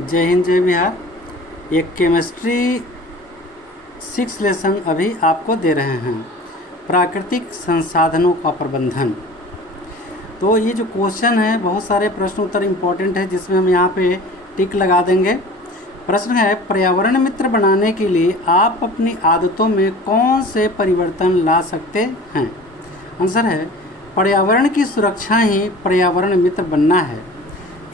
जय हिंद जय बिहार। ये केमिस्ट्री 6 लेसन अभी आपको दे रहे हैं, प्राकृतिक संसाधनों का प्रबंधन। तो ये जो क्वेश्चन है, बहुत सारे प्रश्न उत्तर इम्पोर्टेंट है, जिसमें हम यहाँ पे टिक लगा देंगे। प्रश्न है, पर्यावरण मित्र बनाने के लिए आप अपनी आदतों में कौन से परिवर्तन ला सकते हैं? आंसर है, पर्यावरण की सुरक्षा ही पर्यावरण मित्र बनना है।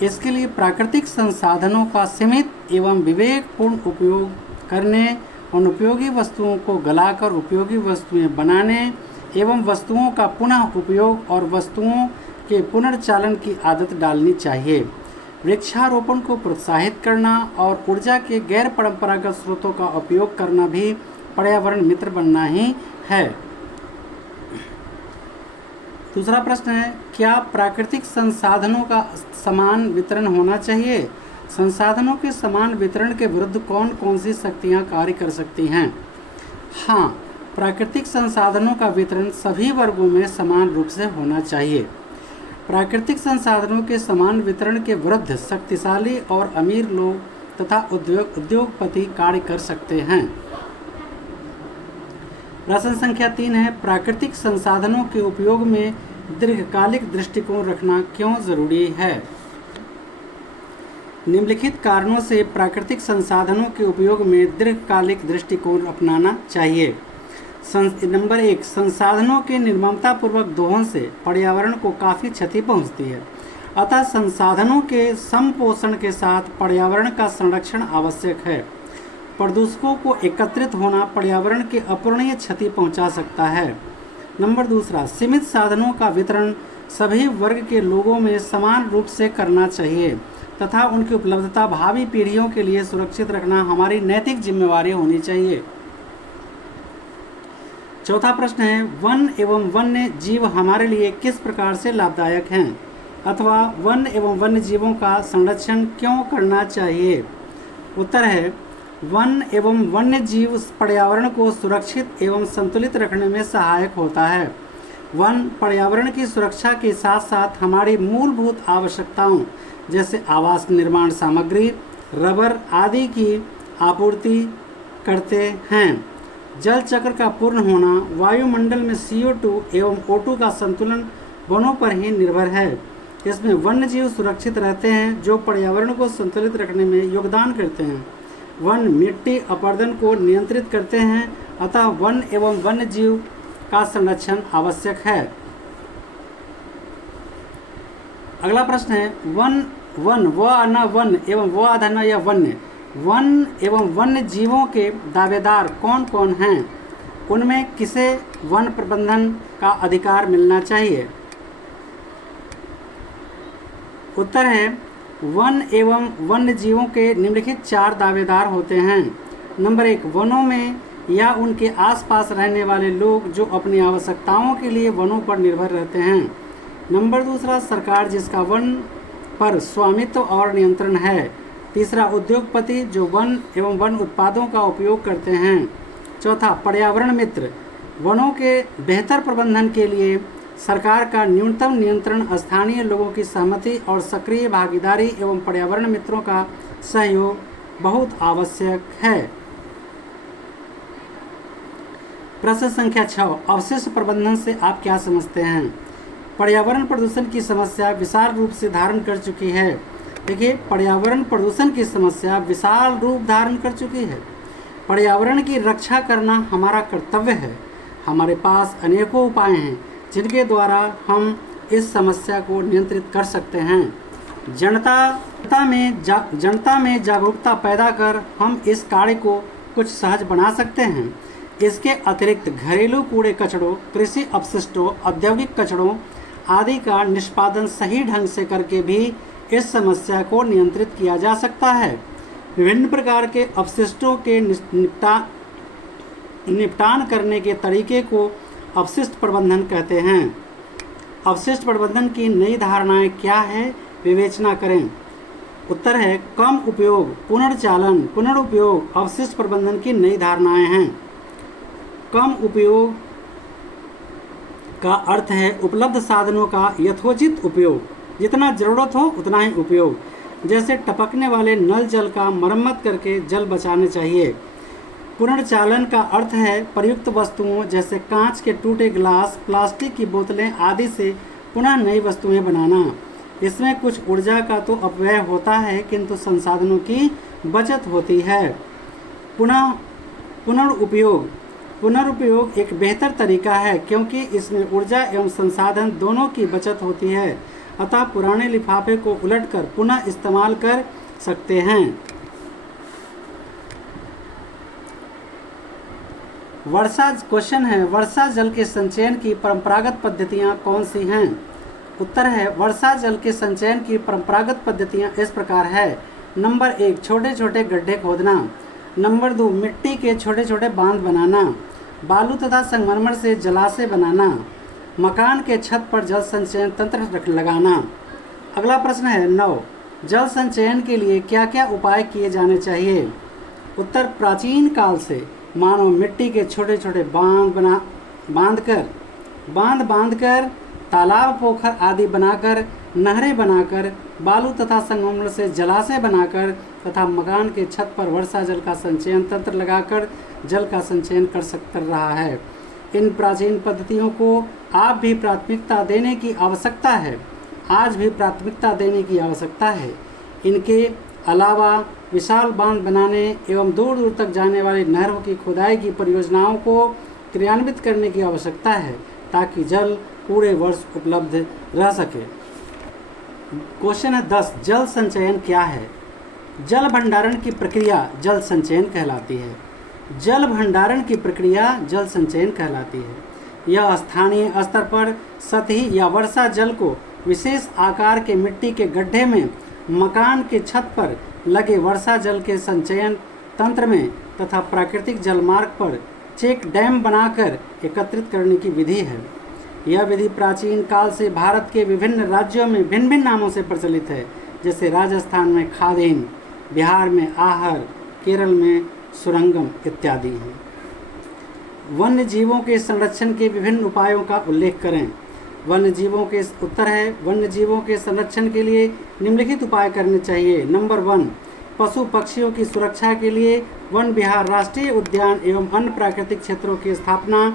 इसके लिए प्राकृतिक संसाधनों का सीमित एवं विवेकपूर्ण उपयोग करने, अनुपयोगी वस्तुओं को गलाकर उपयोगी वस्तुएं बनाने एवं वस्तुओं का पुनः उपयोग और वस्तुओं के पुनर्चालन की आदत डालनी चाहिए। वृक्षारोपण को प्रोत्साहित करना और ऊर्जा के गैर परंपरागत स्रोतों का उपयोग करना भी पर्यावरण मित्र बनना ही है। दूसरा प्रश्न है, क्या प्राकृतिक संसाधनों का समान वितरण होना चाहिए? संसाधनों के समान वितरण के विरुद्ध कौन कौन सी शक्तियाँ कार्य कर सकती हैं? हाँ, प्राकृतिक संसाधनों का वितरण सभी वर्गों में समान रूप से होना चाहिए। प्राकृतिक संसाधनों के समान वितरण के विरुद्ध शक्तिशाली और अमीर लोग तथा उद्योगपति कार्य कर सकते हैं। प्रश्न संख्या 3 है, प्राकृतिक संसाधनों के उपयोग में दीर्घकालिक दृष्टिकोण रखना क्यों जरूरी है? निम्नलिखित कारणों से प्राकृतिक संसाधनों के उपयोग में दीर्घकालिक दृष्टिकोण अपनाना चाहिए। नंबर 1, संसाधनों के निर्ममतापूर्वक दोहन से पर्यावरण को काफ़ी क्षति पहुंचती है, अतः संसाधनों के समपोषण के साथ पर्यावरण का संरक्षण आवश्यक है। प्रदूषकों को एकत्रित होना पर्यावरण के अपूरणीय क्षति पहुंचा सकता है। नंबर 2, सीमित साधनों का वितरण सभी वर्ग के लोगों में समान रूप से करना चाहिए तथा उनकी उपलब्धता भावी पीढ़ियों के लिए सुरक्षित रखना हमारी नैतिक जिम्मेवारी होनी चाहिए। चौथा प्रश्न है, वन एवं वन्य जीव हमारे लिए किस प्रकार से लाभदायक हैं, अथवा वन एवं वन्य जीवों का संरक्षण क्यों करना चाहिए? उत्तर है, वन एवं वन्य जीव पर्यावरण को सुरक्षित एवं संतुलित रखने में सहायक होता है। वन पर्यावरण की सुरक्षा के साथ साथ हमारी मूलभूत आवश्यकताओं जैसे आवास निर्माण सामग्री, रबर आदि की आपूर्ति करते हैं। जल चक्र का पूर्ण होना, वायुमंडल में CO2 एवं O2 का संतुलन वनों पर ही निर्भर है। इसमें वन्य जीव सुरक्षित रहते हैं जो पर्यावरण को संतुलित रखने में योगदान करते हैं। वन मिट्टी अपरदन को नियंत्रित करते हैं, अतः वन एवं वन्य जीव का संरक्षण आवश्यक है। अगला प्रश्न है, वन एवं व अधन या वन्य, वन एवं वन्य जीवों के दावेदार कौन कौन हैं? उनमें किसे वन प्रबंधन का अधिकार मिलना चाहिए? उत्तर है, वन एवं वन्य जीवों के निम्नलिखित 4 दावेदार होते हैं। नंबर 1, वनों में या उनके आसपास रहने वाले लोग जो अपनी आवश्यकताओं के लिए वनों पर निर्भर रहते हैं। नंबर 2, सरकार जिसका वन पर स्वामित्व और नियंत्रण है। तीसरा, उद्योगपति जो वन एवं वन उत्पादों का उपयोग करते हैं। चौथा, पर्यावरण मित्र, वनों के बेहतर प्रबंधन के लिए सरकार का न्यूनतम नियंत्रण, स्थानीय लोगों की सहमति और सक्रिय भागीदारी एवं पर्यावरण मित्रों का सहयोग बहुत आवश्यक है। प्रश्न संख्या 6, अवशिष्ट प्रबंधन से आप क्या समझते हैं? पर्यावरण प्रदूषण की समस्या विशाल रूप से धारण कर चुकी है। देखिए, पर्यावरण प्रदूषण की समस्या विशाल रूप धारण कर चुकी है। पर्यावरण की रक्षा करना हमारा कर्तव्य है। हमारे पास अनेकों उपाय हैं जिनके द्वारा हम इस समस्या को नियंत्रित कर सकते हैं। जनता में जागरूकता पैदा कर हम इस कार्य को कुछ सहज बना सकते हैं। इसके अतिरिक्त घरेलू कूड़े कचड़ों, कृषि अपशिष्टों, औद्योगिक कचड़ों आदि का निष्पादन सही ढंग से करके भी इस समस्या को नियंत्रित किया जा सकता है। विभिन्न प्रकार के अपशिष्टों के निपटान करने के तरीके को अपशिष्ट प्रबंधन कहते हैं। अपशिष्ट प्रबंधन की नई धारणाएं क्या है, विवेचना करें। उत्तर है, कम उपयोग, पुनर्चालन, पुनर्उपयोग अपशिष्ट प्रबंधन की नई धारणाएं हैं। कम उपयोग का अर्थ है उपलब्ध साधनों का यथोचित उपयोग, जितना जरूरत हो उतना ही उपयोग। जैसे टपकने वाले नल जल का मरम्मत करके जल बचाने चाहिए। पुनर्चालन का अर्थ है प्रयुक्त वस्तुओं जैसे कांच के टूटे गिलास, प्लास्टिक की बोतलें आदि से पुनः नई वस्तुएं बनाना। इसमें कुछ ऊर्जा का तो अपव्यय होता है किंतु संसाधनों की बचत होती है। पुनर्उपयोग एक बेहतर तरीका है क्योंकि इसमें ऊर्जा एवं संसाधन दोनों की बचत होती है, अतः पुराने लिफाफे को उलटकर पुनः इस्तेमाल कर सकते हैं। क्वेश्चन है, वर्षा जल के संचयन की परंपरागत पद्धतियां कौन सी हैं? उत्तर है, वर्षा जल के संचयन की परंपरागत पद्धतियां इस प्रकार है। नंबर 1, छोटे छोटे गड्ढे खोदना। नंबर 2, मिट्टी के छोटे छोटे बांध बनाना। बालू तथा संगमरमर से जलाशय बनाना। मकान के छत पर जल संचयन तंत्र लगाना। अगला प्रश्न है 9, जल संचयन के लिए क्या क्या उपाय किए जाने चाहिए? उत्तर, प्राचीन काल से मानव मिट्टी के छोटे छोटे बांधकर तालाब, पोखर आदि बनाकर, नहरें बनाकर, बालू तथा संगमरमर से जलाशय बनाकर तथा मकान के छत पर वर्षा जल का संचयन तंत्र लगाकर जल का संचयन कर रहा है। इन प्राचीन पद्धतियों को आज भी प्राथमिकता देने की आवश्यकता है। इनके अलावा विशाल बांध बनाने एवं दूर दूर तक जाने वाली नहरों की खुदाई की परियोजनाओं को क्रियान्वित करने की आवश्यकता है ताकि जल पूरे वर्ष उपलब्ध रह सके। क्वेश्चन है 10, जल संचयन क्या है? जल भंडारण की प्रक्रिया जल संचयन कहलाती है। जल भंडारण की प्रक्रिया जल संचयन कहलाती है। यह स्थानीय स्तर पर सतही या वर्षा जल को विशेष आकार के मिट्टी के गड्ढे में, मकान के छत पर लगे वर्षा जल के संचयन तंत्र में तथा प्राकृतिक जलमार्ग पर चेक डैम बनाकर एकत्रित करने की विधि है। यह विधि प्राचीन काल से भारत के विभिन्न राज्यों में भिन्न भिन्न नामों से प्रचलित है, जैसे राजस्थान में खादेन, बिहार में आहर, केरल में सुरंगम इत्यादि हैं। वन्य जीवों के संरक्षण के विभिन्न उपायों का उल्लेख करें। उत्तर है, वन्य जीवों के संरक्षण के लिए निम्नलिखित उपाय करने चाहिए। नंबर 1, पशु पक्षियों की सुरक्षा के लिए वन विहार, राष्ट्रीय उद्यान एवं अन्य प्राकृतिक क्षेत्रों की स्थापना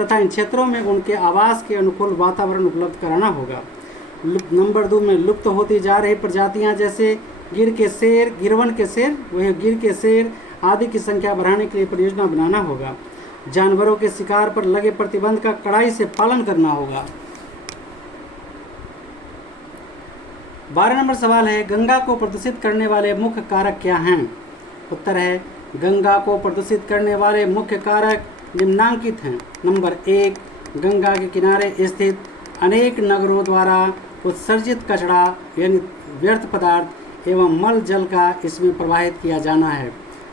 तथा इन क्षेत्रों में उनके आवास के अनुकूल वातावरण उपलब्ध कराना होगा। नंबर 2 में लुप्त होती जा रही प्रजातियां जैसे गिर के शेर आदि की संख्या बढ़ाने के लिए परियोजना बनाना होगा। जानवरों के शिकार पर लगे प्रतिबंध का कड़ाई से पालन करना होगा। 12 नंबर सवाल है, गंगा को प्रदूषित करने वाले मुख्य कारक क्या हैं? उत्तर है, गंगा को प्रदूषित करने वाले मुख्य कारक निम्नांकित हैं। नंबर 1, गंगा के किनारे स्थित अनेक नगरों द्वारा उत्सर्जित कचरा यानी व्यर्थ पदार्थ एवं मल जल का इसमें प्रवाहित किया जाना है।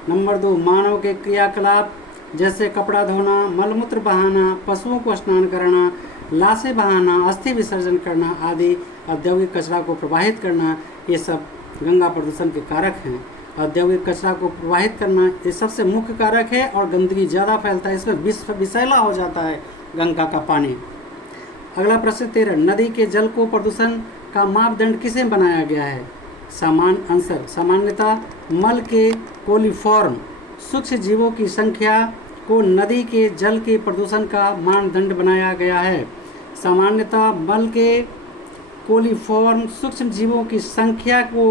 नंबर 2, मानव के क्रियाकलाप जैसे कपड़ा धोना, मलमूत्र बहाना, पशुओं को स्नान कराना, लाशें बहाना, अस्थि विसर्जन करना आदि औद्योगिक कचरा को प्रवाहित करना, ये सब गंगा प्रदूषण के कारक हैं। औद्योगिक कचरा को प्रवाहित करना ये सबसे मुख्य कारक है और गंदगी ज़्यादा फैलता है, इसमें विषैला हो जाता है गंगा का पानी। अगला प्रश्न 13, नदी के जल को प्रदूषण का मापदंड किसे बनाया गया है? सामान्यतः मल के कोलीफॉर्म सूक्ष्म जीवों की संख्या को नदी के जल के प्रदूषण का मानदंड बनाया गया है। सामान्यतः मल के कोलीफॉर्म सूक्ष्म जीवों की संख्या को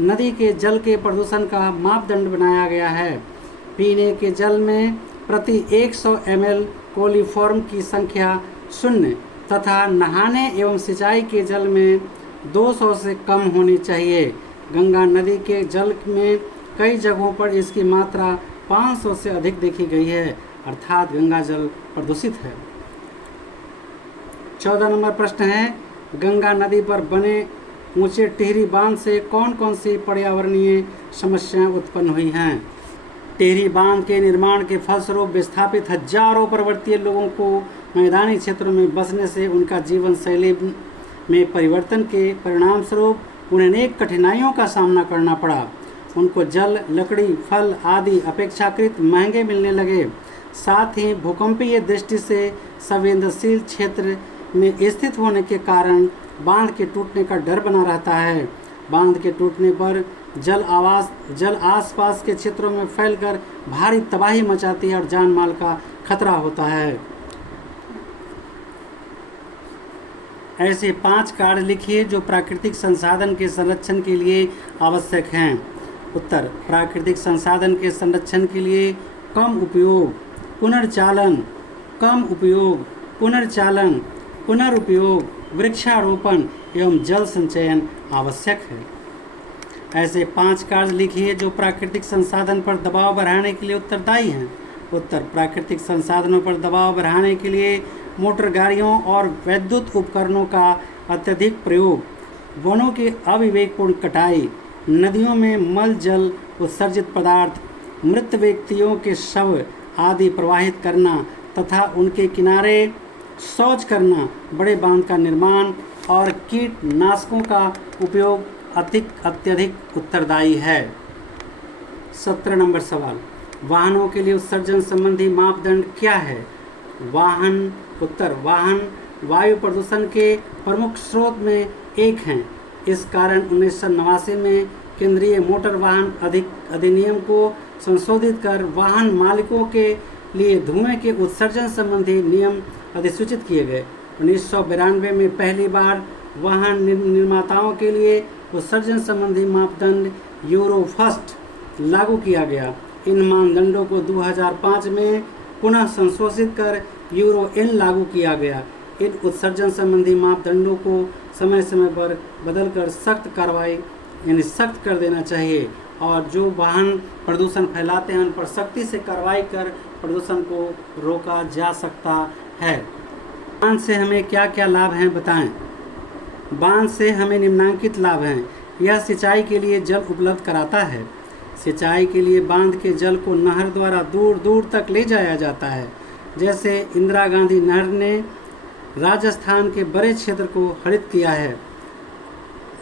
नदी के जल के प्रदूषण का मापदंड बनाया गया है। पीने के जल में प्रति 100 ml कोलीफॉर्म की संख्या 0 तथा नहाने एवं सिंचाई के जल में 200 से कम होनी चाहिए। गंगा नदी के जल में कई जगहों पर इसकी मात्रा 500 से अधिक देखी गई है, अर्थात गंगा जल प्रदूषित है। 14 नंबर प्रश्न है, गंगा नदी पर बने ऊंचे टिहरी बांध से कौन कौन सी पर्यावरणीय समस्याएं उत्पन्न हुई हैं? टिहरी बांध के निर्माण के फलस्वरूप विस्थापित हजारों पर्वतीय लोगों को मैदानी क्षेत्रों में बसने से उनका जीवन शैली में परिवर्तन के परिणाम स्वरूप उन्हें अनेक कठिनाइयों का सामना करना पड़ा। उनको जल, लकड़ी, फल आदि अपेक्षाकृत महंगे मिलने लगे। साथ ही भूकंपीय दृष्टि से संवेदनशील क्षेत्र में स्थित होने के कारण बांध के टूटने का डर बना रहता है। बांध के टूटने पर जल आसपास के क्षेत्रों में फैलकर भारी तबाही मचाती है और जान माल का खतरा होता है। ऐसे 5 कार्य लिखिए जो प्राकृतिक संसाधन के संरक्षण के लिए आवश्यक हैं। उत्तर: प्राकृतिक संसाधन के संरक्षण के लिए कम उपयोग, पुनर्चालन, पुनरुपयोग, वृक्षारोपण एवं जल संचयन आवश्यक है। ऐसे 5 कार्य लिखिए जो प्राकृतिक संसाधन पर दबाव बढ़ाने के लिए उत्तरदायी हैं। उत्तर: प्राकृतिक संसाधनों पर दबाव बढ़ाने के लिए मोटर गाड़ियों और विद्युत उपकरणों का अत्यधिक प्रयोग, वनों की अविवेकपूर्ण कटाई, नदियों में मल जल उत्सर्जित पदार्थ, मृत व्यक्तियों के शव आदि प्रवाहित करना तथा उनके किनारे शौच करना, बड़े बांध का निर्माण और कीटनाशकों का उपयोग अत्यधिक उत्तरदायी है। 17 नंबर सवाल, वाहनों के लिए उत्सर्जन संबंधी मापदंड क्या है? उत्तर: वाहन वायु प्रदूषण के प्रमुख स्रोत में एक हैं। इस कारण 1989 में केंद्रीय मोटर वाहन अधिनियम को संशोधित कर वाहन मालिकों के लिए धुएं के उत्सर्जन संबंधी नियम अधिसूचित किए गए। 1992 में पहली बार वाहन निर्माताओं के लिए उत्सर्जन संबंधी मापदंड यूरो फर्स्ट लागू किया गया। इन मानदंडों को 2005 में पुनः संशोधित कर यूरो एन लागू किया गया। इन उत्सर्जन संबंधी मापदंडों को समय समय पर बदलकर सख्त कर देना चाहिए और जो वाहन प्रदूषण फैलाते हैं उन पर सख्ती से कार्रवाई कर प्रदूषण को रोका जा सकता है। बांध से हमें क्या क्या लाभ हैं बताएं। बांध से हमें निम्नलिखित लाभ हैं। यह सिंचाई के लिए जल उपलब्ध कराता है। सिंचाई के लिए बांध के जल को नहर द्वारा दूर दूर तक ले जाया जाता है। जैसे इंदिरा गांधी नहर ने राजस्थान के बड़े क्षेत्र को हरित किया है।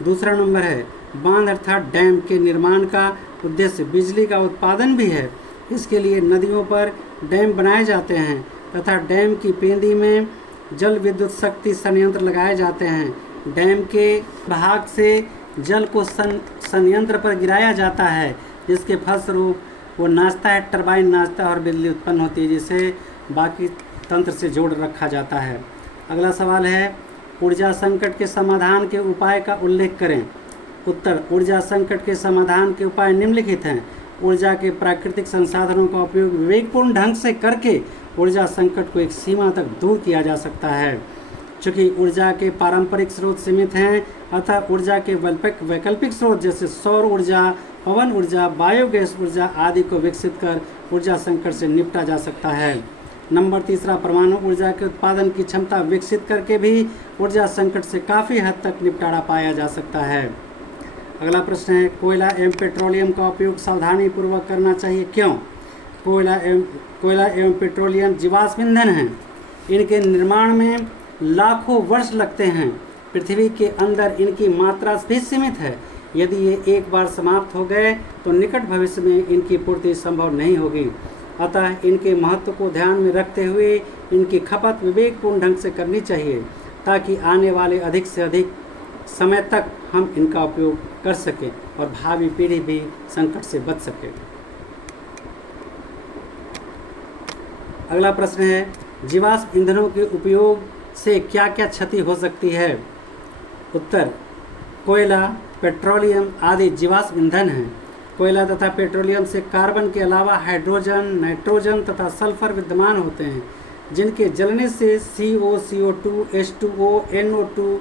दूसरा नंबर है, बांध अर्थात डैम के निर्माण का उद्देश्य बिजली का उत्पादन भी है। इसके लिए नदियों पर डैम बनाए जाते हैं तथा डैम की पेंदी में जल विद्युत शक्ति संयंत्र लगाए जाते हैं। डैम के भाग से जल को संयंत्र पर गिराया जाता है, जिसके फलस्वरूप वो नाचता है, टरबाइन नाचता है और बिजली उत्पन्न होती है, जिसे बाकी तंत्र से जोड़ रखा जाता है। अगला सवाल है, ऊर्जा संकट के समाधान के उपाय का उल्लेख करें। उत्तर: ऊर्जा संकट के समाधान के उपाय निम्नलिखित हैं। ऊर्जा के प्राकृतिक संसाधनों का उपयोग विवेकपूर्ण ढंग से करके ऊर्जा संकट को एक सीमा तक दूर किया जा सकता है। चूँकि ऊर्जा के पारंपरिक स्रोत सीमित हैं, अतः ऊर्जा के वैकल्पिक स्रोत जैसे सौर ऊर्जा, पवन ऊर्जा, बायोगैस ऊर्जा आदि को विकसित कर ऊर्जा संकट से निपटा जा सकता है। नंबर 3, परमाणु ऊर्जा के उत्पादन की क्षमता विकसित करके भी ऊर्जा संकट से काफ़ी हद तक निपटारा पाया जा सकता है। अगला प्रश्न है, कोयला एवं पेट्रोलियम का उपयोग सावधानी पूर्वक करना चाहिए, क्यों? कोयला एवं पेट्रोलियम जीवाश्म ईंधन हैं। इनके निर्माण में लाखों वर्ष लगते हैं। पृथ्वी के अंदर इनकी मात्रा भी सीमित है। यदि ये एक बार समाप्त हो गए तो निकट भविष्य में इनकी पूर्ति संभव नहीं होगी। अतः इनके महत्व को ध्यान में रखते हुए इनकी खपत विवेकपूर्ण ढंग से करनी चाहिए, ताकि आने वाले अधिक से अधिक समय तक हम इनका उपयोग कर सकें और भावी पीढ़ी भी संकट से बच सके। अगला प्रश्न है, जीवाश्म ईंधनों के उपयोग से क्या क्या क्षति हो सकती है? उत्तर: कोयला, पेट्रोलियम आदि जीवाश्म ईंधन हैं। कोयला तथा पेट्रोलियम से कार्बन के अलावा हाइड्रोजन, नाइट्रोजन तथा सल्फर विद्यमान होते हैं, जिनके जलने से CO, CO2, H2O, NO2,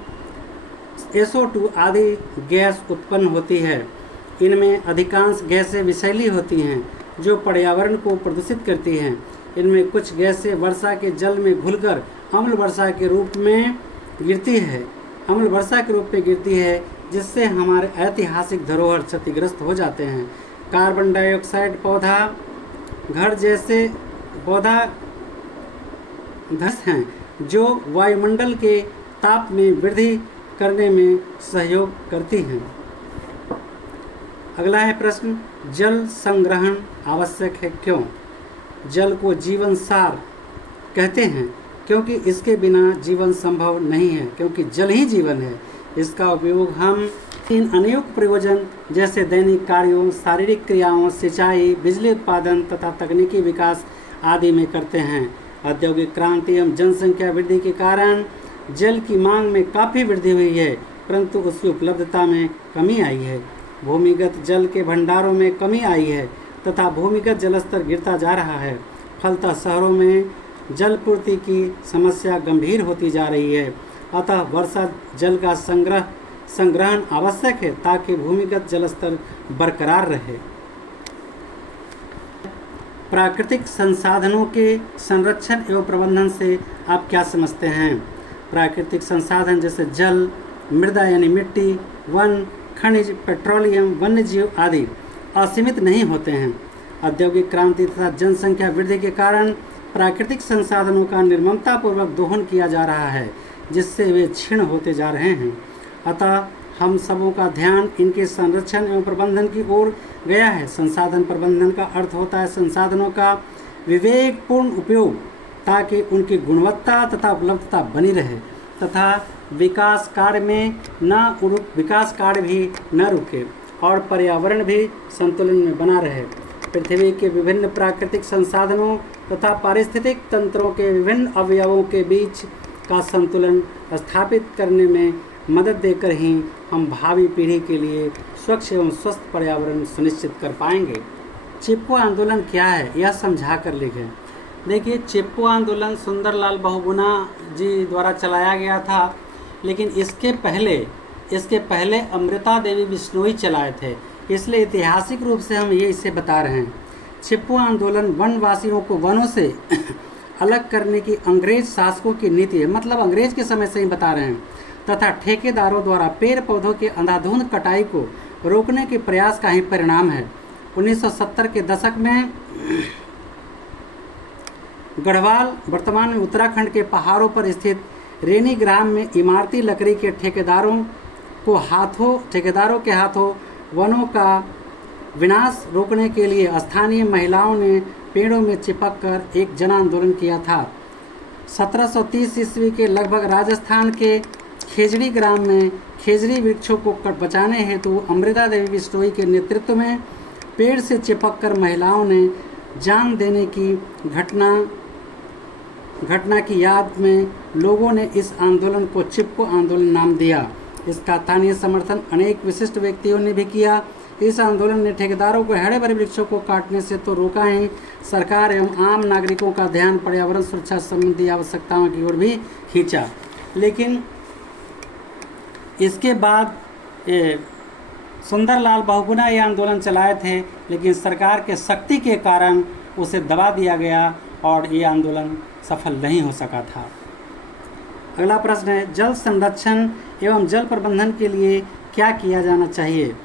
SO2 आदि गैस उत्पन्न होती है। इनमें अधिकांश गैसें विषैली होती हैं जो पर्यावरण को प्रदूषित करती हैं। इनमें कुछ गैसें वर्षा के जल में घुलकर अम्ल वर्षा के रूप में गिरती है, जिससे हमारे ऐतिहासिक धरोहर क्षतिग्रस्त हो जाते हैं। कार्बन डाइऑक्साइड पौधा धस हैं जो वायुमंडल के ताप में वृद्धि करने में सहयोग करती हैं। अगला है प्रश्न, जल संग्रहण आवश्यक है, क्यों? जल को जीवन सार कहते हैं क्योंकि इसके बिना जीवन संभव नहीं है, क्योंकि जल ही जीवन है। इसका उपयोग हम इन अनेक प्रयोजन जैसे दैनिक कार्यों, शारीरिक क्रियाओं, सिंचाई, बिजली उत्पादन तथा तकनीकी विकास आदि में करते हैं। औद्योगिक क्रांति एवं जनसंख्या वृद्धि के कारण जल की मांग में काफ़ी वृद्धि हुई है, परंतु उसकी उपलब्धता में कमी आई है। भूमिगत जल के भंडारों में कमी आई है तथा भूमिगत जलस्तर गिरता जा रहा है। फलतः शहरों में जल पूर्ति की समस्या गंभीर होती जा रही है। अतः वर्षा जल का संग्रहण आवश्यक है ताकि भूमिगत जलस्तर बरकरार रहे। प्राकृतिक संसाधनों के संरक्षण एवं प्रबंधन से आप क्या समझते हैं? प्राकृतिक संसाधन जैसे जल, मृदा यानी मिट्टी, वन, खनिज, पेट्रोलियम, वन्यजीव आदि असीमित नहीं होते हैं। औद्योगिक क्रांति तथा जनसंख्या वृद्धि के कारण प्राकृतिक संसाधनों का निर्ममतापूर्वक दोहन किया जा रहा है, जिससे वे क्षीण होते जा रहे हैं। अतः हम सबों का ध्यान इनके संरक्षण एवं प्रबंधन की ओर गया है। संसाधन प्रबंधन का अर्थ होता है संसाधनों का विवेकपूर्ण उपयोग, ताकि उनकी गुणवत्ता तथा उपलब्धता बनी रहे तथा विकास कार्य भी न रुके और पर्यावरण भी संतुलन में बना रहे। पृथ्वी के विभिन्न प्राकृतिक संसाधनों तथा पारिस्थितिक तंत्रों के विभिन्न अवयवों के बीच का संतुलन स्थापित करने में मदद देकर ही हम भावी पीढ़ी के लिए स्वच्छ एवं स्वस्थ पर्यावरण सुनिश्चित कर पाएंगे। चिपको आंदोलन क्या है, यह समझा कर लिखें। देखिए, चिपको आंदोलन सुंदरलाल बहुगुणा जी द्वारा चलाया गया था, लेकिन इसके पहले अमृता देवी बिश्नोई चलाए थे, इसलिए ऐतिहासिक रूप से हम ये इसे बता रहे हैं। चिपको आंदोलन वनवासियों को वनों से अलग करने की अंग्रेज शासकों की नीति है, मतलब अंग्रेज के समय से ही बता रहे हैं, तथा ठेकेदारों द्वारा पेड़ पौधों के अंधाधुंध कटाई को रोकने के प्रयास का ही परिणाम है। 1970 के दशक में गढ़वाल, वर्तमान में उत्तराखंड के पहाड़ों पर स्थित रेनी ग्राम में इमारती लकड़ी के ठेकेदारों के हाथों वनों का विनाश रोकने के लिए स्थानीय महिलाओं ने पेड़ों में चिपक कर एक जन आंदोलन किया था। 1730 ईस्वी के लगभग राजस्थान के खेजड़ी ग्राम में खेजड़ी वृक्षों को बचाने हेतु अमृता देवी बिश्नोई के नेतृत्व में पेड़ से चिपक कर महिलाओं ने जान देने की घटना की याद में लोगों ने इस आंदोलन को चिपको आंदोलन नाम दिया। इसका स्थानीय समर्थन अनेक विशिष्ट व्यक्तियों ने भी किया। इस आंदोलन ने ठेकेदारों को हरे भरे वृक्षों को काटने से तो रोका ही, सरकार एवं आम नागरिकों का ध्यान पर्यावरण सुरक्षा संबंधी आवश्यकताओं की ओर भी खींचा। लेकिन इसके बाद सुंदरलाल बहुगुणा ये आंदोलन चलाए थे, लेकिन सरकार के सख्ती के कारण उसे दबा दिया गया और ये आंदोलन सफल नहीं हो सका था। अगला प्रश्न है, जल संरक्षण एवं जल प्रबंधन के लिए क्या किया जाना चाहिए?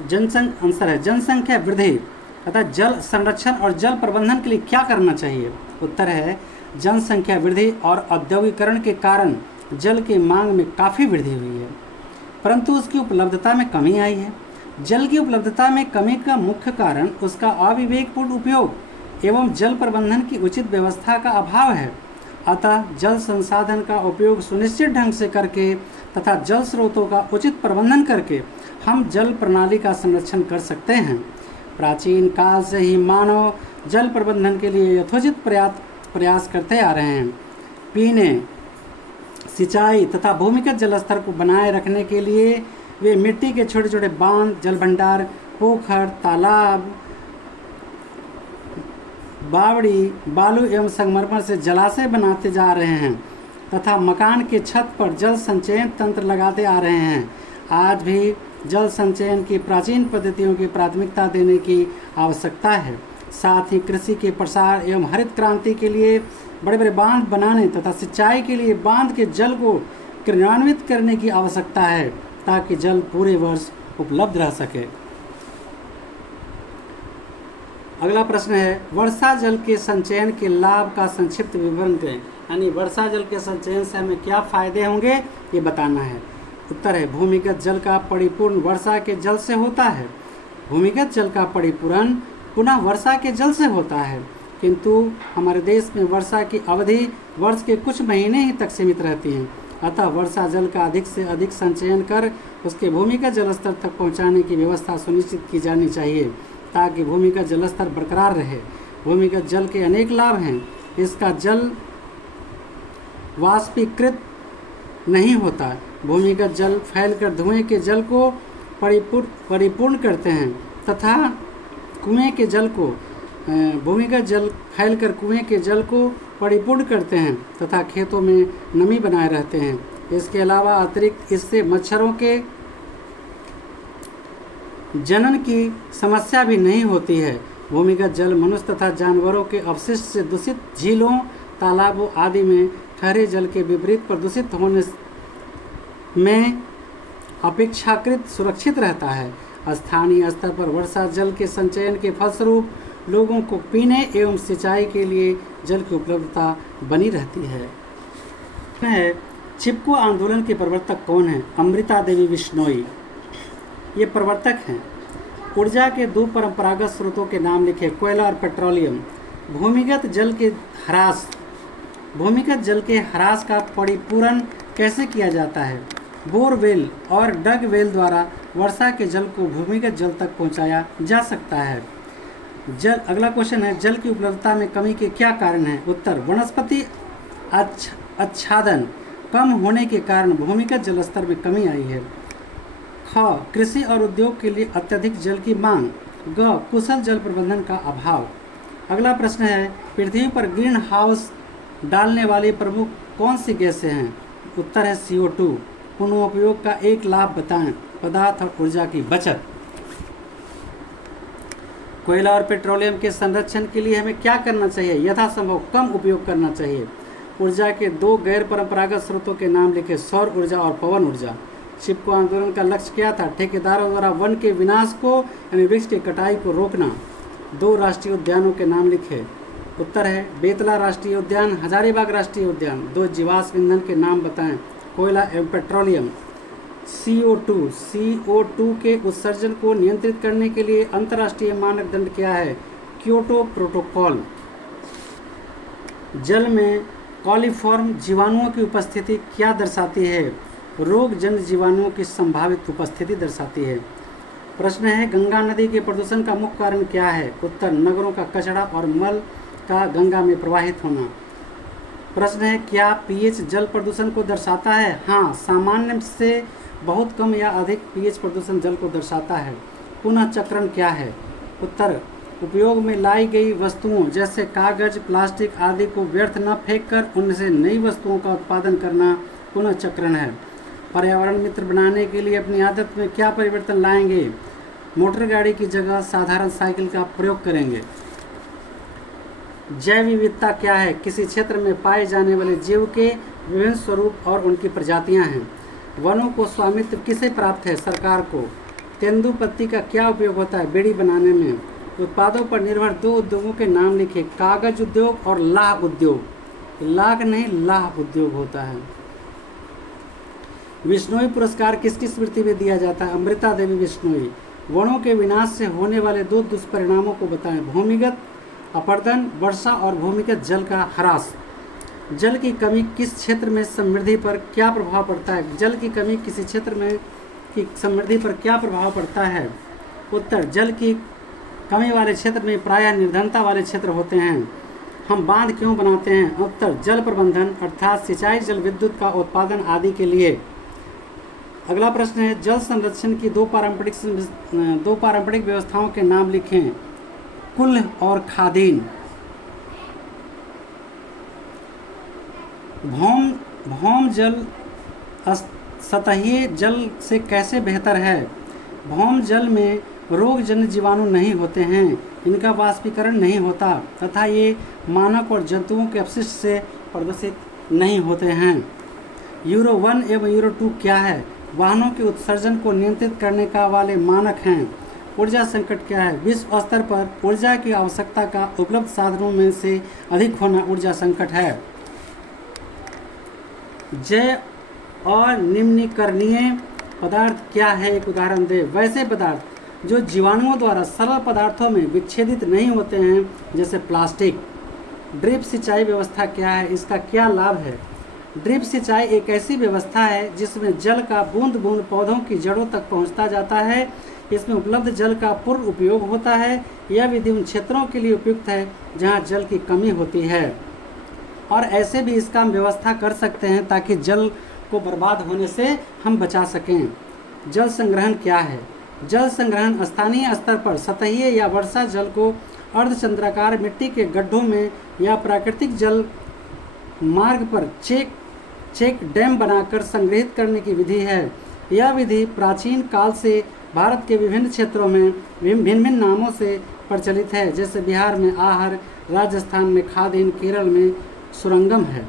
आंसर है जनसंख्या वृद्धि तथा जल संरक्षण और जल प्रबंधन के लिए क्या करना चाहिए? उत्तर है जनसंख्या वृद्धि और औद्योगिकरण के कारण जल की मांग में काफ़ी वृद्धि हुई है, परंतु उसकी उपलब्धता में कमी आई है। जल की उपलब्धता में कमी का मुख्य कारण उसका अविवेकपूर्ण उपयोग एवं जल प्रबंधन की उचित व्यवस्था का अभाव है। अतः जल संसाधन का उपयोग सुनिश्चित ढंग से करके तथा जल स्रोतों का उचित प्रबंधन करके हम जल प्रणाली का संरक्षण कर सकते हैं। प्राचीन काल से ही मानव जल प्रबंधन के लिए यथोचित प्रयास करते आ रहे हैं। पीने, सिंचाई तथा भूमिगत जल स्तर को बनाए रखने के लिए वे मिट्टी के छोटे छोटे बांध, जल भंडार, पोखर, तालाब, बावड़ी, बालू एवं संगमरमर से जलाशय बनाते जा रहे हैं तथा मकान के छत पर जल संचयन तंत्र लगाते आ रहे हैं। आज भी जल संचयन की प्राचीन पद्धतियों की प्राथमिकता देने की आवश्यकता है। साथ ही कृषि के प्रसार एवं हरित क्रांति के लिए बड़े बड़े बांध बनाने तथा सिंचाई के लिए बांध के जल को क्रियान्वित करने की आवश्यकता है, ताकि जल पूरे वर्ष उपलब्ध रह सके। अगला प्रश्न है, वर्षा जल के संचयन के लाभ का संक्षिप्त विवरण दें। यानी वर्षा जल के संचयन से हमें क्या फायदे होंगे, ये बताना है। उत्तर है भूमिगत जल का परिपूर्ण वर्षा के जल से होता है। भूमिगत जल का परिपूरण पुनः वर्षा के जल से होता है, किंतु हमारे देश में वर्षा की अवधि वर्ष के कुछ महीने ही तक सीमित रहती है। अतः वर्षा जल का अधिक से अधिक संचयन कर उसके भूमिगत जल स्तर तक पहुंचाने की व्यवस्था सुनिश्चित की जानी चाहिए ताकि भूमिगत जल स्तर बरकरार रहे। भूमिगत जल के अनेक लाभ हैं। इसका जल वाष्पीकृत नहीं होता। भूमिगत जल फैलकर धुएं के जल को परिपूर्ण करते हैं तथा कुएं के जल को भूमिगत जल फैलकर कुएं के जल को परिपूर्ण करते हैं तथा खेतों में नमी बनाए रहते हैं। इसके अलावा अतिरिक्त इससे मच्छरों के जनन की समस्या भी नहीं होती है। भूमिगत जल मनुष्य तथा जानवरों के अपशिष्ट से दूषित झीलों, तालाबों आदि में ठहरे जल के विपरीत प्रदूषित होने में अपेक्षाकृत सुरक्षित रहता है। स्थानीय स्तर पर वर्षा जल के संचयन के फलस्वरूप लोगों को पीने एवं सिंचाई के लिए जल की उपलब्धता बनी रहती है। चिपको आंदोलन के प्रवर्तक कौन है? अमृता देवी बिश्नोई ये प्रवर्तक हैं। ऊर्जा के दो परंपरागत स्रोतों के नाम लिखे। कोयला और पेट्रोलियम। भूमिगत जल के ह्रास का परिपूरण कैसे किया जाता है? बोरवेल और डग वेल द्वारा वर्षा के जल को भूमिगत जल तक पहुंचाया जा सकता है। अगला क्वेश्चन है, जल की उपलब्धता में कमी के क्या कारण हैं? उत्तर, वनस्पति आच्छादन कम होने के कारण भूमिगत जल स्तर में कमी आई है। ख, कृषि और उद्योग के लिए अत्यधिक जल की मांग। ग, कुशल जल प्रबंधन का अभाव। अगला प्रश्न है, पृथ्वी पर ग्रीन हाउस डालने वाली प्रमुख कौन सी गैसें हैं? उत्तर है CO2। पुनः का एक लाभ बताएं। पदार्थ और ऊर्जा की बचत। कोयला और पेट्रोलियम के संरक्षण के लिए हमें क्या करना चाहिए? यथासंभव कम उपयोग करना चाहिए। ऊर्जा के दो गैर परंपरागत स्रोतों के नाम लिखे। सौर ऊर्जा और पवन ऊर्जा। चिपको आंदोलन का लक्ष्य क्या था? ठेकेदारों द्वारा वन के विनाश को यानी वृक्ष की कटाई को रोकना। दो राष्ट्रीय उद्यानों के नाम लिखे। उत्तर है बेतला राष्ट्रीय उद्यान, हजारीबाग राष्ट्रीय उद्यान। दो जीवाश्म ईंधन के नाम बताएं। कोयला एवं पेट्रोलियम। CO2 के उत्सर्जन को नियंत्रित करने के लिए अंतर्राष्ट्रीय मानदंड क्या है? Kyoto protocol. जल में कॉलीफॉर्म जीवाणुओं की उपस्थिति क्या दर्शाती है? रोगजन्य जीवाणुओं की संभावित उपस्थिति दर्शाती है। प्रश्न है, गंगा नदी के प्रदूषण का मुख्य कारण क्या है? उत्तर, नगरों का कचरा और मल का गंगा में प्रवाहित होना। प्रश्न है, क्या pH जल प्रदूषण को दर्शाता है? हाँ, सामान्य से बहुत कम या अधिक pH प्रदूषण जल को दर्शाता है। पुनः चक्रण क्या है? उत्तर, उपयोग में लाई गई वस्तुओं जैसे कागज, प्लास्टिक आदि को व्यर्थ न फेंककर उनसे नई वस्तुओं का उत्पादन करना पुनः चक्रण है। पर्यावरण मित्र बनाने के लिए अपनी आदत में क्या परिवर्तन लाएंगे? मोटर गाड़ी की जगह साधारण साइकिल का प्रयोग करेंगे। जैव विविधता क्या है? किसी क्षेत्र में पाए जाने वाले जीव के विभिन्न स्वरूप और उनकी प्रजातियां हैं। वनों को स्वामित्व किसे प्राप्त है? सरकार को। तेंदुपत्ती का क्या उपयोग होता है? बीड़ी बनाने में। उत्पादों पर निर्भर दो उद्योगों के नाम लिखे। कागज उद्योग और लाह उद्योग। लाख नहीं, लाह उद्योग होता है। बिश्नोई पुरस्कार किसकी स्मृति में दिया जाता है? अमृता देवी बिश्नोई। वनों के विनाश से होने वाले दो दुष्परिणामों को बताएं। भूमिगत अपरदन, वर्षा और भूमिगत जल का ह्रास। जल की कमी किस क्षेत्र में समृद्धि पर क्या प्रभाव पड़ता है? जल की कमी किसी क्षेत्र में की समृद्धि पर क्या प्रभाव पड़ता है? उत्तर, जल की कमी वाले क्षेत्र में प्रायः निर्धनता वाले क्षेत्र होते हैं। हम बांध क्यों बनाते हैं? उत्तर, जल प्रबंधन अर्थात सिंचाई, जल विद्युत का उत्पादन आदि के लिए। अगला प्रश्न है, जल संरक्षण की दो पारंपरिक व्यवस्थाओं के नाम लिखें। कुल्ह और खादीन। भौम जल सतही जल से कैसे बेहतर है? भौम जल में रोगजन्य जीवाणु नहीं होते हैं, इनका वाष्पीकरण नहीं होता तथा ये मानव और जंतुओं के अपशिष्ट से प्रदूषित नहीं होते हैं। यूरो 1 एवं यूरो 2 क्या है? वाहनों के उत्सर्जन को नियंत्रित करने का वाले मानक हैं। ऊर्जा संकट क्या है? विश्व स्तर पर ऊर्जा की आवश्यकता का उपलब्ध साधनों में से अधिक होना ऊर्जा संकट है। जैव और निम्नीकरणीय पदार्थ क्या है? एक उदाहरण दे। वैसे पदार्थ जो जीवाणुओं द्वारा सरल पदार्थों में विच्छेदित नहीं होते हैं, जैसे प्लास्टिक। ड्रिप सिंचाई व्यवस्था क्या है? इसका क्या लाभ है? ड्रिप सिंचाई एक ऐसी व्यवस्था है जिसमें जल का बूंद बूंद पौधों की जड़ों तक पहुंचता जाता है। इसमें उपलब्ध जल का पूर्ण उपयोग होता है। यह विधि उन क्षेत्रों के लिए उपयुक्त है जहां जल की कमी होती है, और ऐसे भी इसका हम व्यवस्था कर सकते हैं ताकि जल को बर्बाद होने से हम बचा सकें। जल संग्रहण क्या है? जल संग्रहण स्थानीय स्तर पर सतही या वर्षा जल को अर्धचंद्राकार मिट्टी के गड्ढों में या प्राकृतिक जल मार्ग पर चेक डैम बनाकर संग्रहित करने की विधि है। यह विधि प्राचीन काल से भारत के विभिन्न क्षेत्रों में भिन्न भिन्न नामों से प्रचलित है, जैसे बिहार में आहर, राजस्थान में खादिन, केरल में सुरंगम है।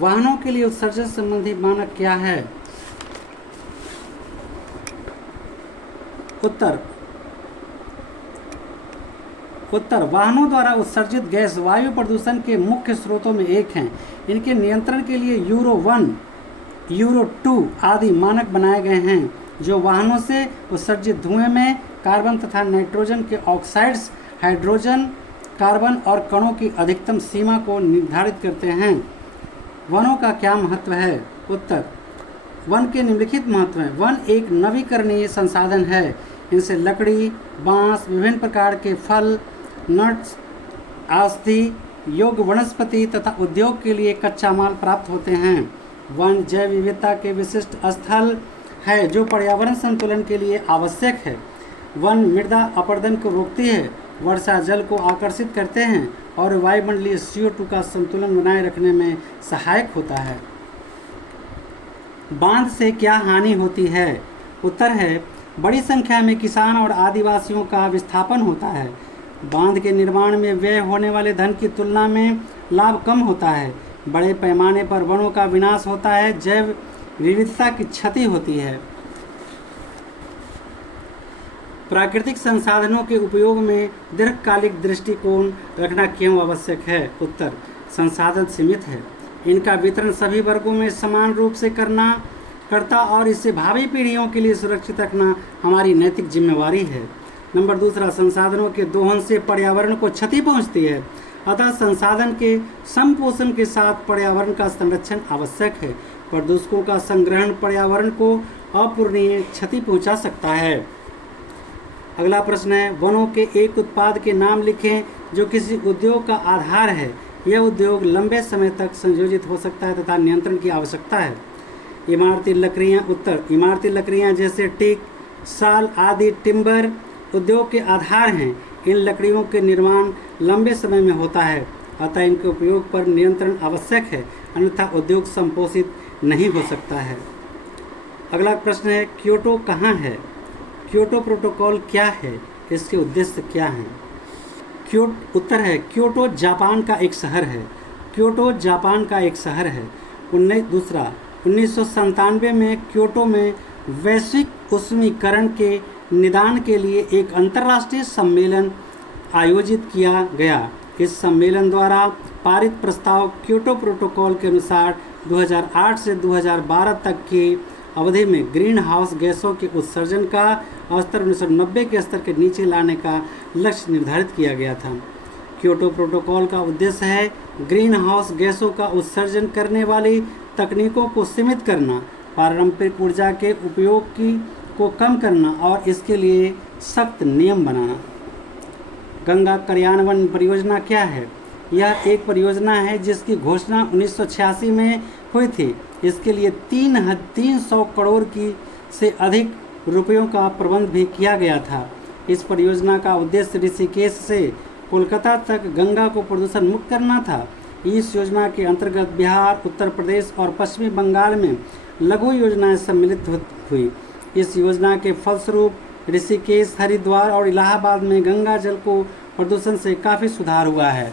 वाहनों के लिए उत्सर्जन संबंधी मानक क्या है? उत्तर वाहनों द्वारा उत्सर्जित गैस वायु प्रदूषण के मुख्य स्रोतों में एक हैं। इनके नियंत्रण के लिए यूरो 1, यूरो 2 आदि मानक बनाए गए हैं, जो वाहनों से उत्सर्जित धुएं में कार्बन तथा नाइट्रोजन के ऑक्साइड्स, हाइड्रोजन, कार्बन और कणों की अधिकतम सीमा को निर्धारित करते हैं। वनों का क्या महत्व है? उत्तर वन के निम्नलिखित महत्व हैं। वन एक नवीकरणीय संसाधन है। इनसे लकड़ी, बांस, विभिन्न प्रकार के फल, नट्स, औषधि योग्य वनस्पति तथा उद्योग के लिए कच्चा माल प्राप्त होते हैं। वन जैव विविधता के विशिष्ट स्थल है जो पर्यावरण संतुलन के लिए आवश्यक है। वन मृदा अपरदन को रोकती है, वर्षा जल को आकर्षित करते हैं और वायुमंडलीय CO2 का संतुलन बनाए रखने में सहायक होता है। बांध से क्या हानि होती है? उत्तर है बड़ी संख्या में किसान और आदिवासियों का विस्थापन होता है। बांध के निर्माण में व्यय होने वाले धन की तुलना में लाभ कम होता है। बड़े पैमाने पर वनों का विनाश होता है, जैव विविधता की क्षति होती है। प्राकृतिक संसाधनों के उपयोग में दीर्घकालिक दृष्टिकोण रखना क्यों आवश्यक है? उत्तर संसाधन सीमित है, इनका वितरण सभी वर्गों में समान रूप से करता और इसे भावी पीढ़ियों के लिए सुरक्षित रखना हमारी नैतिक जिम्मेवारी है। नंबर दूसरा, संसाधनों के दोहन से पर्यावरण को क्षति पहुंचती है, अतः संसाधन के समपोषण के साथ पर्यावरण का संरक्षण आवश्यक है। प्रदूषकों का संग्रहण पर्यावरण को अपूरणीय क्षति पहुंचा सकता है। अगला प्रश्न है, वनों के एक उत्पाद के नाम लिखें जो किसी उद्योग का आधार है। यह उद्योग लंबे समय तक संयोजित हो सकता है तथा नियंत्रण की आवश्यकता है। इमारती लकड़ियाँ। उत्तर इमारती लकड़ियाँ जैसे टीक, साल आदि टिम्बर उद्योग के आधार हैं। इन लकड़ियों के निर्माण लंबे समय में होता है, अतः इनके उपयोग पर नियंत्रण आवश्यक है, अन्यथा उद्योग संपोषित नहीं हो सकता है। अगला प्रश्न है, क्योटो कहाँ है? क्योटो प्रोटोकॉल क्या है? इसके उद्देश्य क्या हैं? उत्तर है क्योटो जापान का एक शहर है। क्योटो जापान का एक शहर है। 1997 में क्योटो में वैश्विक उष्मीकरण के निदान के लिए एक अंतर्राष्ट्रीय सम्मेलन आयोजित किया गया। इस सम्मेलन द्वारा पारित प्रस्ताव क्योटो प्रोटोकॉल के अनुसार 2008 से 2012 तक की अवधि में ग्रीन हाउस गैसों के उत्सर्जन का स्तर 1990 के स्तर के नीचे लाने का लक्ष्य निर्धारित किया गया था। क्योटो प्रोटोकॉल का उद्देश्य है ग्रीन हाउस गैसों का उत्सर्जन करने वाली तकनीकों को सीमित करना, पारंपरिक ऊर्जा के उपयोग को कम करना और इसके लिए सख्त नियम बनाना। गंगा कार्यान्वयन परियोजना क्या है? यह एक परियोजना है जिसकी घोषणा 1986 में हुई थी। इसके लिए 300 करोड़ की से अधिक रुपयों का प्रबंध भी किया गया था। इस परियोजना का उद्देश्य ऋषिकेश से कोलकाता तक गंगा को प्रदूषण मुक्त करना था। इस योजना के अंतर्गत बिहार, उत्तर प्रदेश और पश्चिमी बंगाल में लघु योजनाएं सम्मिलित हुई। इस योजना के फलस्वरूप ऋषिकेश, हरिद्वार और इलाहाबाद में गंगा जल को प्रदूषण से काफ़ी सुधार हुआ है।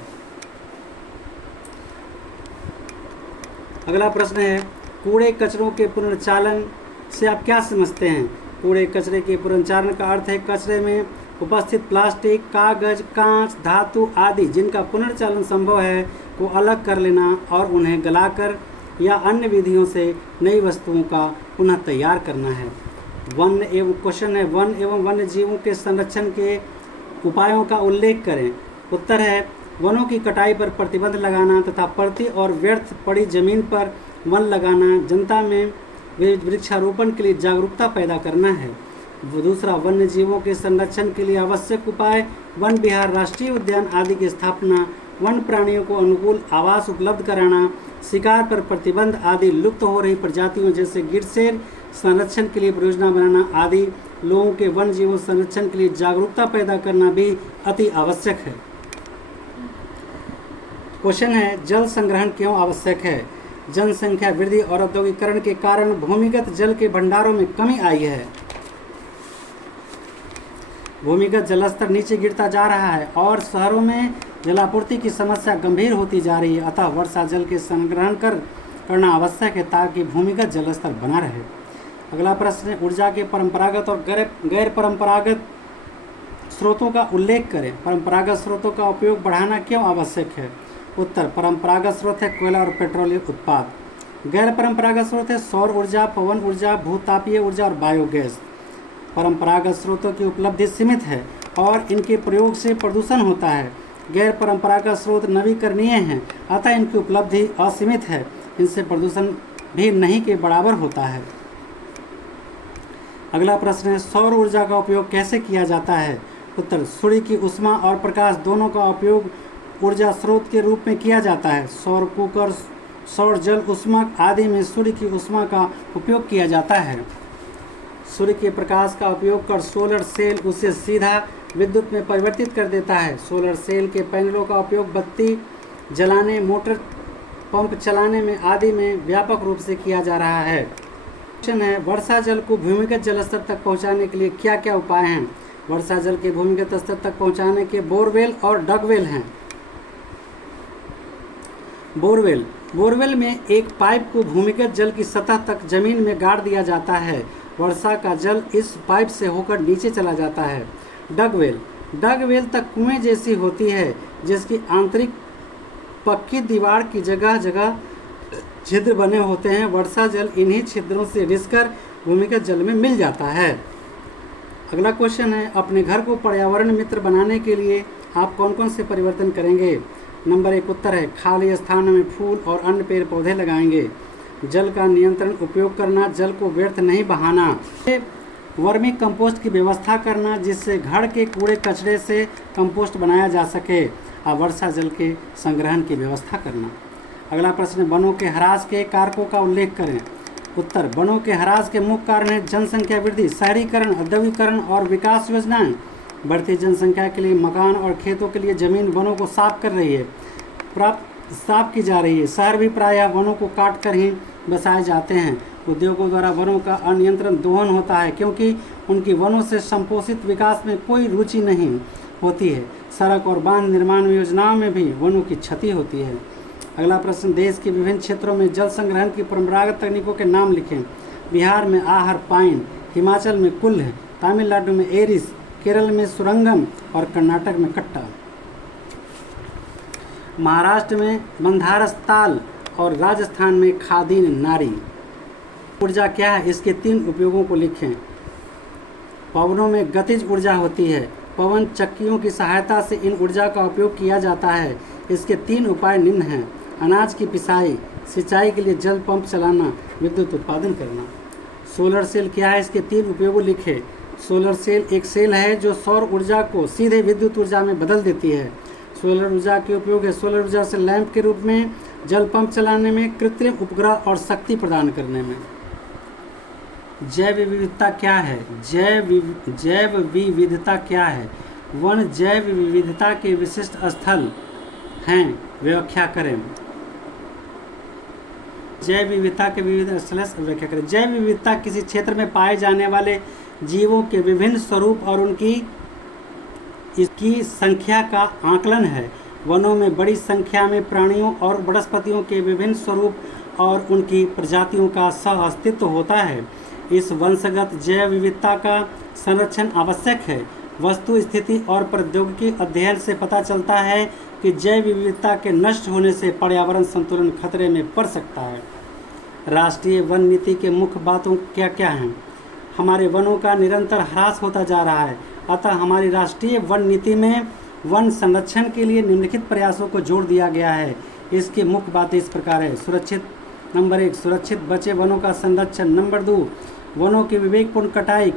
अगला प्रश्न है, कूड़े कचरों के पुनर्चालन से आप क्या समझते हैं? कूड़े कचरे के पुनर्चालन का अर्थ है कचरे में उपस्थित प्लास्टिक, कागज, कांच, धातु आदि जिनका पुनर्चालन संभव है को अलग कर लेना और उन्हें गलाकर या अन्य विधियों से नई वस्तुओं का पुनः तैयार करना है। क्वेश्चन है, वन एवं वन्य जीवों के संरक्षण के उपायों का उल्लेख करें। उत्तर है वनों की कटाई पर प्रतिबंध लगाना तथा पड़ती और व्यर्थ पड़ी जमीन पर वन लगाना, जनता में वृक्षारोपण के लिए जागरूकता पैदा करना है। दूसरा, वन्य जीवों के संरक्षण के लिए आवश्यक उपाय, वन विहार, राष्ट्रीय उद्यान आदि की स्थापना, वन प्राणियों को अनुकूल आवास उपलब्ध कराना, शिकार पर प्रतिबंध आदि, लुप्त हो रही प्रजातियों जैसे गिरशेर संरक्षण के लिए परियोजना बनाना आदि, लोगों के वन जीवों संरक्षण के लिए जागरूकता पैदा करना भी अति आवश्यक है। क्वेश्चन है, जल संग्रहण क्यों आवश्यक है? जनसंख्या वृद्धि और औद्योगिकरण के कारण भूमिगत जल के भंडारों में कमी आई है। भूमिगत जलस्तर नीचे गिरता जा रहा है और शहरों में जलापूर्ति की समस्या गंभीर होती जा रही है। अतः वर्षा जल के संग्रहण करना आवश्यक है ताकि भूमिगत जलस्तर बना रहे। अगला प्रश्न है, ऊर्जा के परंपरागत और गैर परंपरागत स्रोतों का उल्लेख करें। परंपरागत स्रोतों का उपयोग बढ़ाना क्यों आवश्यक है? उत्तर, परंपरागत स्रोत है कोयला और पेट्रोलियम उत्पाद। गैर परंपरागत स्रोत है सौर ऊर्जा, पवन ऊर्जा, भूतापीय ऊर्जा और बायोगैस। परंपरागत स्रोतों की उपलब्धि सीमित है और इनके प्रयोग से प्रदूषण होता है। गैर परंपरागत स्रोत नवीकरणीय हैं, अतः इनकी उपलब्धि असीमित है, इनसे प्रदूषण भी नहीं के बराबर होता है। अगला प्रश्न है, सौर ऊर्जा का उपयोग कैसे किया जाता है? उत्तर, सूर्य की ऊष्मा और प्रकाश दोनों का उपयोग ऊर्जा स्रोत के रूप में किया जाता है। सौर कुकर, सौर जल ऊष्मक आदि में सूर्य की ऊष्मा का उपयोग किया जाता है। सूर्य के प्रकाश का उपयोग कर सोलर सेल उसे सीधा विद्युत में परिवर्तित कर देता है। सोलर सेल के पैनलों का उपयोग बत्ती जलाने, मोटर पंप चलाने में आदि में व्यापक रूप से किया जा रहा है। क्वेश्चन है, वर्षा जल को भूमिगत जल स्तर तक पहुंचाने के लिए क्या क्या उपाय हैं? वर्षा जल के भूमिगत स्तर तक पहुंचाने के बोरवेल और डगवेल हैं। बोरवेल में एक पाइप को भूमिगत जल की सतह तक जमीन में गाड़ दिया जाता है। वर्षा का जल इस पाइप से होकर नीचे चला जाता है। डगवेल तक कुएं जैसी होती है जिसकी आंतरिक पक्की दीवार की जगह जगह छिद्र बने होते हैं। वर्षा जल इन्हीं छिद्रों से रिसकर भूमिगत जल में मिल जाता है। अगला क्वेश्चन है, अपने घर को पर्यावरण मित्र बनाने के लिए आप कौन कौन से परिवर्तन करेंगे? नंबर 1 उत्तर है, खाली स्थान में फूल और अन्य पेड़ पौधे लगाएंगे। जल का नियंत्रण उपयोग करना, जल को व्यर्थ नहीं बहाना। वर्मी कंपोस्ट की व्यवस्था करना जिससे घर के कूड़े कचरे से कंपोस्ट बनाया जा सके और वर्षा जल के संग्रहण की व्यवस्था करना। अगला प्रश्न, वनों के ह्रास के कारकों का उल्लेख करें। उत्तर, वनों के ह्रास के मुख्य कारण है जनसंख्या वृद्धि, शहरीकरण, औद्योगिकरण और विकास योजनाएं। बढ़ती जनसंख्या के लिए मकान और खेतों के लिए जमीन वनों को साफ कर रही है, साफ की जा रही है। शहर भी प्रायः वनों को काट कर ही बसाए जाते हैं। उद्योगों द्वारा वनों का अनियंत्रित दोहन होता है क्योंकि उनकी वनों से संपोषित विकास में कोई रुचि नहीं होती है। सड़क और बांध निर्माण योजनाओं में भी वनों की क्षति होती है। अगला प्रश्न, देश के विभिन्न क्षेत्रों में जल संग्रहण की परंपरागत तकनीकों के नाम लिखें। बिहार में आहर पाइन, हिमाचल में कुल्ह, तमिलनाडु में एरिस, केरल में सुरंगम और कर्नाटक में कट्टा। महाराष्ट्र में बंधारस ताल और राजस्थान में खादीन नारी। ऊर्जा क्या है? इसके 3 उपयोगों को लिखें। पवनों में गतिज ऊर्जा होती है। पवन चक्कियों की सहायता से इन ऊर्जा का उपयोग किया जाता है। इसके 3 उपाय निम्न हैं। अनाज की पिसाई, सिंचाई के लिए जल पंप चलाना, विद्युत उत्पादन करना। सोलर सेल क्या है? इसके 3 उपयोगों लिखे। सोलर सेल एक सेल है जो सौर ऊर्जा को सीधे विद्युत ऊर्जा में बदल देती है। सोलर ऊर्जा के उपयोग है सोलर ऊर्जा से लैंप के रूप में, जल पंप चलाने में, कृत्रिम उपग्रह और शक्ति प्रदान करने में। जैव विविधता क्या है? जैव विविधता क्या है? वन जैव विविधता के विशिष्ट स्थल हैं, व्याख्या करें। जैव विविधता के विविध स्थल व्याख्या करें। जैव विविधता किसी क्षेत्र में पाए जाने वाले जीवों के विभिन्न स्वरूप और इसकी संख्या का आकलन है। वनों में बड़ी संख्या में प्राणियों और वनस्पतियों के विभिन्न स्वरूप और उनकी प्रजातियों का सह अस्तित्व होता है। इस वंशगत जैव विविधता का संरक्षण आवश्यक है। वस्तु स्थिति और प्रौद्योगिकी अध्ययन से पता चलता है कि जैव विविधता के नष्ट होने से पर्यावरण संतुलन खतरे में पड़ सकता है। राष्ट्रीय वन नीति के मुख्य बातों क्या क्या हैं? हमारे वनों का निरंतर ह्रास होता जा रहा है, अतः हमारी राष्ट्रीय वन नीति में वन संरक्षण के लिए निम्नलिखित प्रयासों को जोड़ दिया गया है। इसकी मुख्य बातें इस प्रकार है। नंबर 1 सुरक्षित बचे वनों का संरक्षण। नंबर 2 वनों की विवेकपूर्ण कटाई,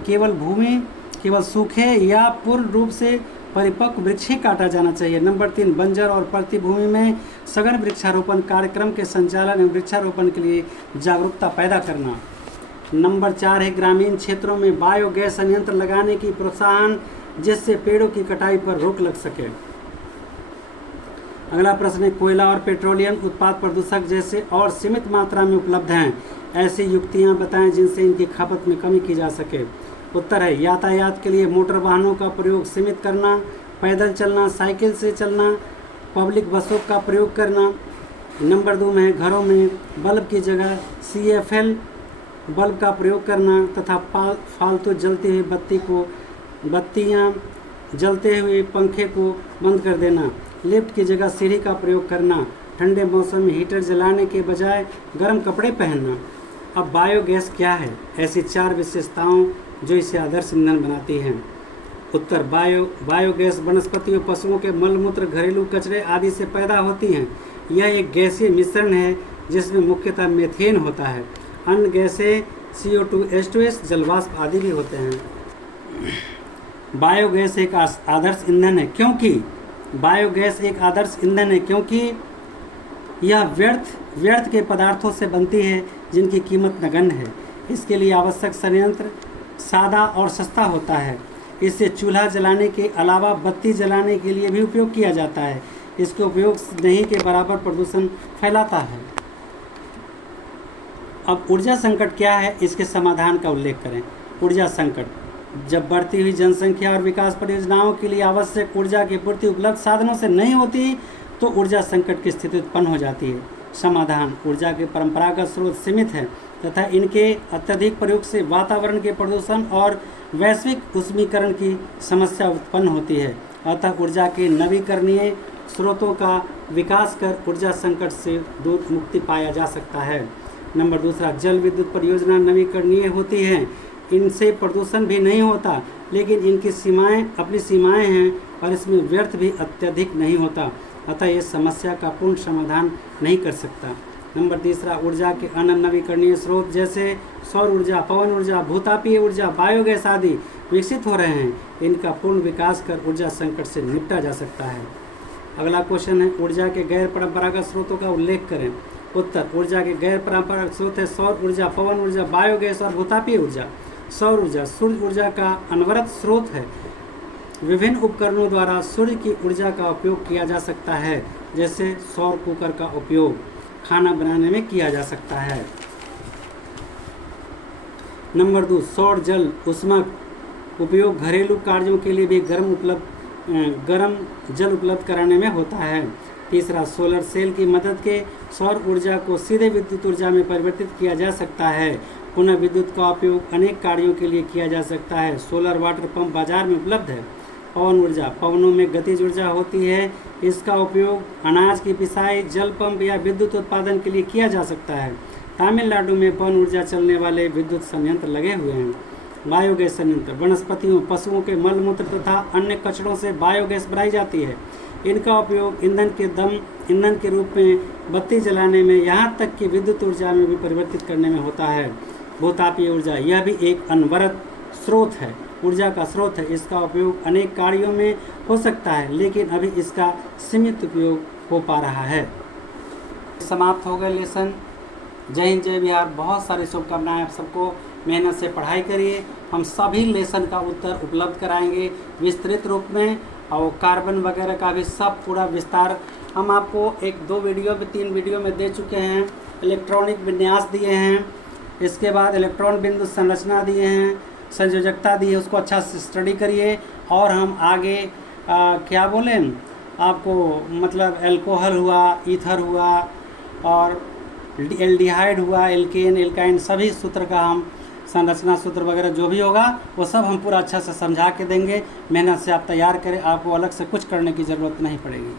केवल सूखे या पूर्ण रूप से परिपक्व वृक्ष ही काटा जाना चाहिए। नंबर 3 बंजर और परती भूमि में सघन वृक्षारोपण कार्यक्रम के संचालन एवं वृक्षारोपण के लिए जागरूकता पैदा करना। नंबर 4 है ग्रामीण क्षेत्रों में बायोगैस संयंत्र लगाने की प्रोत्साहन, जिससे पेड़ों की कटाई पर रोक लग सके। अगला प्रश्न है कोयला और पेट्रोलियम उत्पाद प्रदूषक जैसे और सीमित मात्रा में उपलब्ध हैं, ऐसी युक्तियां बताएं जिनसे इनकी खपत में कमी की जा सके। उत्तर है यातायात के लिए मोटर वाहनों का प्रयोग सीमित करना, पैदल चलना, साइकिल से चलना, पब्लिक बसों का प्रयोग करना। नंबर 2 में घरों में बल्ब की जगह CFL बल्ब का प्रयोग करना तथा फालतू जलती हुई बत्तियां जलते हुए पंखे को बंद कर देना। लिफ्ट की जगह सीढ़ी का प्रयोग करना। ठंडे मौसम में हीटर जलाने के बजाय गर्म कपड़े पहनना। अब बायोगैस क्या है? ऐसी 4 विशेषताओं जो इसे आदर्श ईंधन बनाती हैं। उत्तर बायोगैस वनस्पतियों, पशुओं के मलमूत्र, घरेलू कचरे आदि से पैदा होती हैं। यह एक गैसीय मिश्रण है जिसमें मुख्यतः मीथेन होता है। अन्य गैसें CO2, H2S, जलवाष्प आदि भी होते हैं। बायोगैस एक आदर्श ईंधन है क्योंकि यह व्यर्थ के पदार्थों से बनती है जिनकी कीमत नगण्य है। इसके लिए आवश्यक संयंत्र सादा और सस्ता होता है। इसे चूल्हा जलाने के अलावा बत्ती जलाने के लिए भी उपयोग किया जाता है। इसके उपयोग नहीं के बराबर प्रदूषण फैलाता है। अब ऊर्जा संकट क्या है, इसके समाधान का उल्लेख करें। ऊर्जा संकट, जब बढ़ती हुई जनसंख्या और विकास परियोजनाओं के लिए आवश्यक ऊर्जा की पूर्ति उपलब्ध साधनों से नहीं होती तो ऊर्जा संकट की स्थिति उत्पन्न हो जाती है। समाधान, ऊर्जा के परंपरागत स्रोत सीमित हैं तथा इनके अत्यधिक प्रयोग से वातावरण के प्रदूषण और वैश्विक उष्मीकरण की समस्या उत्पन्न होती है। अतः ऊर्जा के नवीकरणीय स्रोतों का विकास कर ऊर्जा संकट से दूर मुक्ति पाया जा सकता है। नंबर 2 जल विद्युत परियोजना नवीकरणीय होती हैं। इनसे प्रदूषण भी नहीं होता, लेकिन इनकी अपनी सीमाएं हैं और इसमें व्यर्थ भी अत्यधिक नहीं होता। अतः ये समस्या का पूर्ण समाधान नहीं कर सकता। नंबर 3 ऊर्जा के अन्य नवीकरणीय स्रोत जैसे सौर ऊर्जा, पवन ऊर्जा, भूतापीय ऊर्जा, बायोगैस आदि विकसित हो रहे हैं। इनका पूर्ण विकास कर ऊर्जा संकट से निपटा जा सकता है। अगला क्वेश्चन है ऊर्जा के गैर परंपरागत स्रोतों का उल्लेख करें। उत्तर, ऊर्जा के गैर परंपरागत स्रोत है सौर ऊर्जा, पवन ऊर्जा, बायोगैस और भूतापीय ऊर्जा। सौर ऊर्जा सूर्य ऊर्जा का अनवरत स्रोत है। विभिन्न उपकरणों द्वारा सूर्य की ऊर्जा का उपयोग किया जा सकता है, जैसे सौर कुकर का उपयोग खाना बनाने में किया जा सकता है। नंबर 2 सौर जल ऊष्मा उपयोग घरेलू कार्यों के लिए भी गर्म जल उपलब्ध कराने में होता है। 3 सोलर सेल की मदद के सौर ऊर्जा को सीधे विद्युत ऊर्जा में परिवर्तित किया जा सकता है। पुनः विद्युत का उपयोग अनेक कार्यों के लिए किया जा सकता है। सोलर वाटर पंप बाजार में उपलब्ध है। पवन ऊर्जा, पवनों में गतिज ऊर्जा होती है। इसका उपयोग अनाज की पिसाई, जल पंप या विद्युत उत्पादन के लिए किया जा सकता है। तमिलनाडु में पवन ऊर्जा चलने वाले विद्युत संयंत्र लगे हुए हैं। बायोगैस संयंत्र, वनस्पतियों, पशुओं के मलमूत्र तथा अन्य कचरों से बायोगैस बनाई जाती है। इनका उपयोग ईंधन के रूप में बत्ती जलाने में, यहाँ तक कि विद्युत ऊर्जा में भी परिवर्तित करने में होता है। भूतापीय ऊर्जा, यह भी एक अनवरत स्रोत है, ऊर्जा का स्रोत है। इसका उपयोग अनेक कार्यों में हो सकता है, लेकिन अभी इसका सीमित उपयोग हो पा रहा है। समाप्त हो गए लेसन। जय हिंद, जय बिहार। बहुत सारी शुभकामनाएं आप सबको। मेहनत से पढ़ाई करिए। हम सभी लेसन का उत्तर उपलब्ध कराएंगे विस्तृत रूप में, और कार्बन वगैरह का भी सब पूरा विस्तार हम आपको 1-2 वीडियो में 3 वीडियो में दे चुके हैं। इलेक्ट्रॉनिक विन्यास दिए हैं, इसके बाद इलेक्ट्रॉन बिंदु संरचना दिए हैं, संयोजकता दी है, उसको अच्छा से स्टडी करिए। और हम आगे क्या बोलें आपको, मतलब एल्कोहल हुआ, ईथर हुआ और एल्डिहाइड हुआ, एल्केन, एल्काइन, सभी सूत्र का हम संरचना सूत्र वगैरह जो भी होगा वो सब हम पूरा अच्छा से समझा के देंगे। मेहनत से आप तैयार करें, आपको अलग से कुछ करने की ज़रूरत नहीं पड़ेगी।